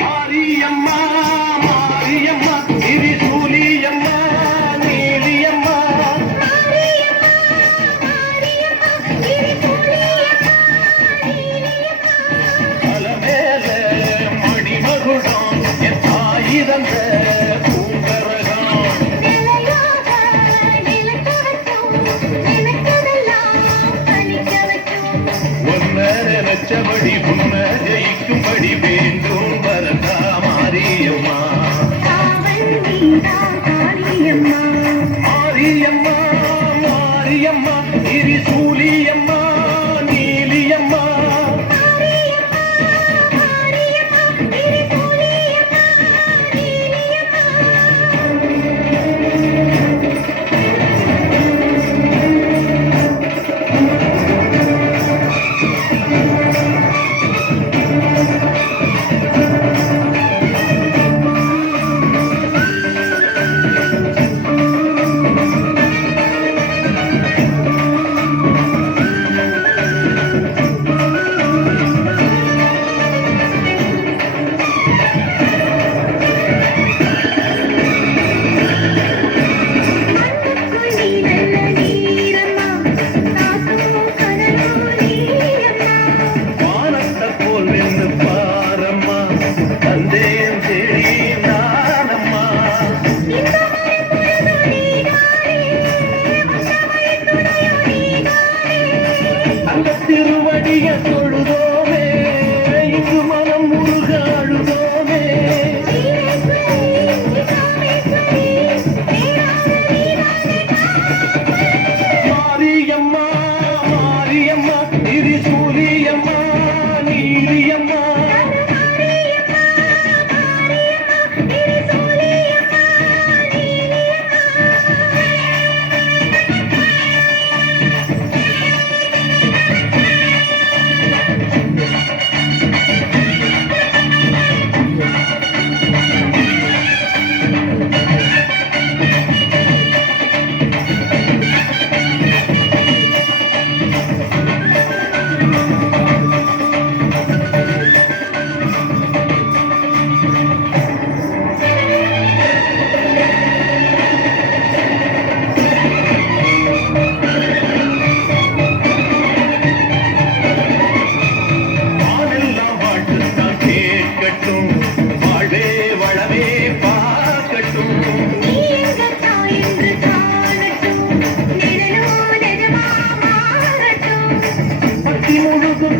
மாரியம்மா மாரியம்மா திரிசூலியம்மா நீலியம்மா அலமேல மணிமகுடம் என் தாயிரந்த நினைச்சபடி உன்ன ஜெயிக்கும்படி வேண்டும் வரதா மாரியம்மா மாரியம்மா மாரியம்மா திரிசூலியம்மா நீலியம்மா திருவடிய தொழுதோமே இங்கு மனம் முருக அழுதோமே மாரியம்மா மாரியம்மா திரிசூலியம்மா நீலியம்மா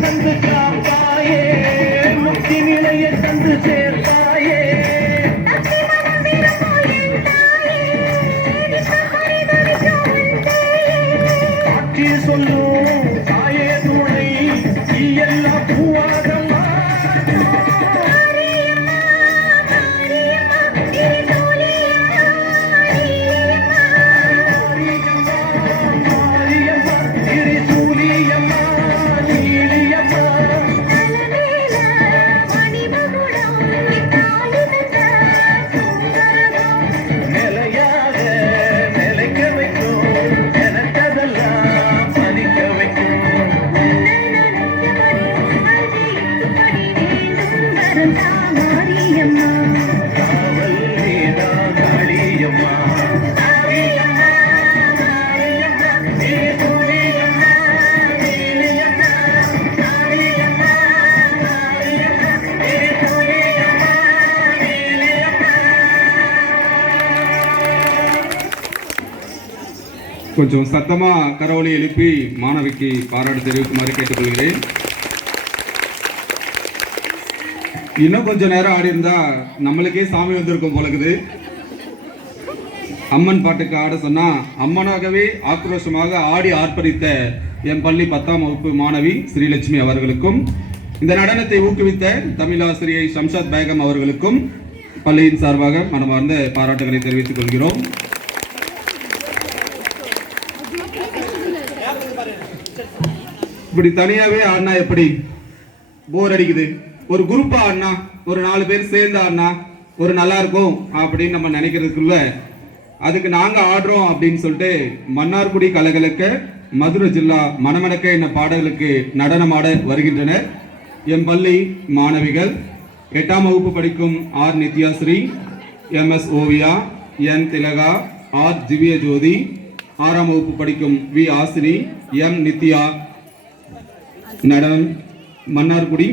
தந்து காப்பாயே முக்தி நிலைய தந்து சேர்ப்பாயே காட்சி சொல்லும் தாயே துணை எல்லாம் பூவாதம்மா கொஞ்சம் சத்தமா கரவொலி எழுப்பி மாணவிக்கு பாராட்டு தெரிவிக்குமாறு கேட்டுக்கொள்கிறேன். இன்னும் கொஞ்சம் நேரம் ஆடி இருந்தா நம்மளுக்கே சாமி வந்திருக்கும் போலக்குது. அம்மன் பாட்டுக்கு ஆட சொன்னா அம்மனாகவே ஆக்ரோஷமாக ஆடி ஆர்ப்பரித்த என் பள்ளி 10ஆம் வகுப்பு மாணவி ஸ்ரீலட்சுமி அவர்களுக்கும், இந்த நடனத்தை ஊக்குவித்த தமிழாசிரியை ஷம்ஷாத் பேகம் அவர்களுக்கும் பள்ளியின் சார்பாக மனமார்ந்த பாராட்டுகளை தெரிவித்துக் கொள்கிறோம். இப்படி தனியாவே ஆடினா எப்படி போர் அடிக்குது. ஒரு குரூப்பா ஆடினா, ஒரு 4 பேர் சேர்ந்து ஆடினா ஒரு நல்லா இருக்கும் அப்படின்னு நம்ம நினைக்கிறதுக்குள்ள அதுக்கு நாங்க ஆடுறோம் அப்படின்னு சொல்லிட்டு மன்னார்குடி கலகலக்க மதுரை ஜில்லா மணமணக்க என்ன பாடல்களுக்கு நடனமாட வருகின்றனர். எம் பள்ளி மாணவிகள் 8ஆம் வகுப்பு படிக்கும் ஆர் நித்யாஸ்ரீ, MS ஓவியா, என் திலகா, ஆர் திவ்ய ஜோதி, 6ஆம் வகுப்பு படிக்கும் வி ஆசிரி, எம் நித்யா. நடனம் மன்னார்குடி